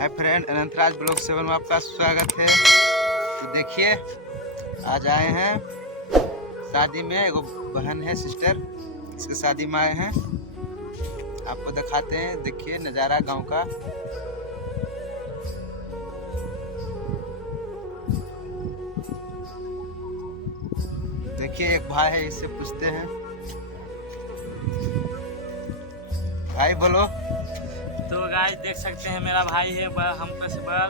Hi friend, Anantraj blog 7 में आपका स्वागत है। तो देखिए, आज आए हैं शादी में। एगो बहन है, सिस्टर, इसके शादी में आए हैं। आपको दिखाते हैं, देखिए नज़ारा गांव का। देखिए एक भाई है, इससे पूछते हैं। भाई बोलो। तो गाइस देख सकते हैं, मेरा भाई है हमको से बड़ा,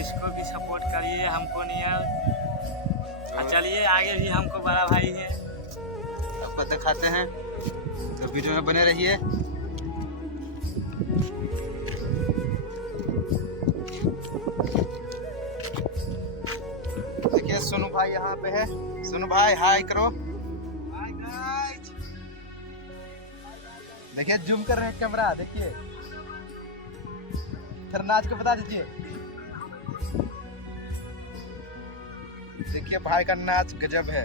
इसको भी सपोर्ट करिए, हमको नहीं। चलिए आगे भी हमको बड़ा भाई है, आपको दिखाते हैं, तो वीडियो में बने रहिए। देखिए सोनू भाई यहाँ पे है। सोनू भाई हाय करो। Hi guys. देखिए जूम कर रहे हैं कैमरा, देखिए फिर नाच को बता दीजिए। देखिए भाई का नाच गजब है।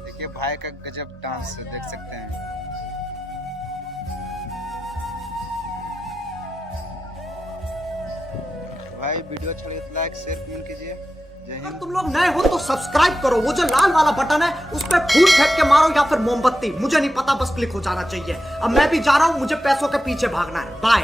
देखिए भाई का गजब डांस देख सकते हैं। भाई वीडियो अच्छा लगे तो लाइक शेयर कमेंट कीजिए। जय हिंद। अगर तुम लोग नए हो तो सब्सक्राइब करो, वो जो लाल वाला बटन है उस पर फूल फेंक के मारो या फिर मोमबत्ती, मुझे नहीं पता, बस क्लिक हो जाना चाहिए। अब मैं भी जा रहा हूं, मुझे पैसों के पीछे भागना है। बाय।